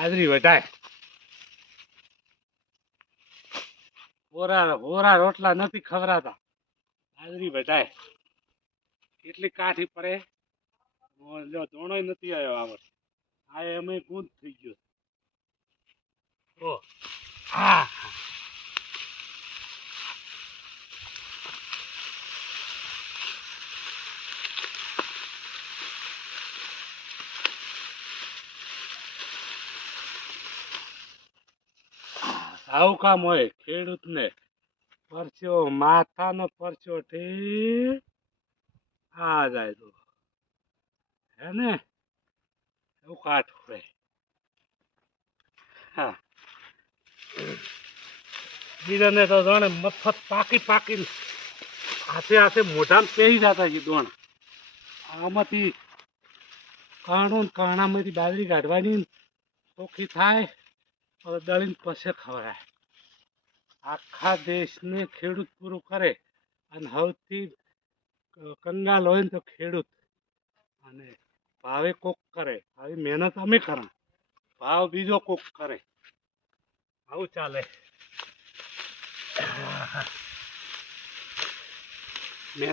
બાજરી વઢાય. ઓરા રોટલા નથી ખવરાતા, બાજરી વઢાય. કેટલી કાઠી પડે. જો ધોણો નથી આવ્યો આ વર્ષે. આ એમ ગુંદ થઈ ગયો. ઓ હા, આવું કામ હોય ખેડૂતને. પરસ્યો માથાનો પરસ્યો ઠીક આ જાય તો હે ને એવું કાઠ હોય. હા, બીજાને તો જાણે મફત પાકીને હાથે હાથે મોઢામાં પહેરી જતા છે દોણા. આમાંથી કાણામાંથી બાજરી કાઢવાની ચોખ્ખી થાય દળીને પછી ખવડાય. આખા દેશને ખેડૂત પૂરું કરે અને સૌથી કંગાલ હોય ને તો ખેડૂત. અને ભાવે કોક કરે, આવી મહેનત અમે કરા, ભાવ બીજો કોક કરે, આવું ચાલે.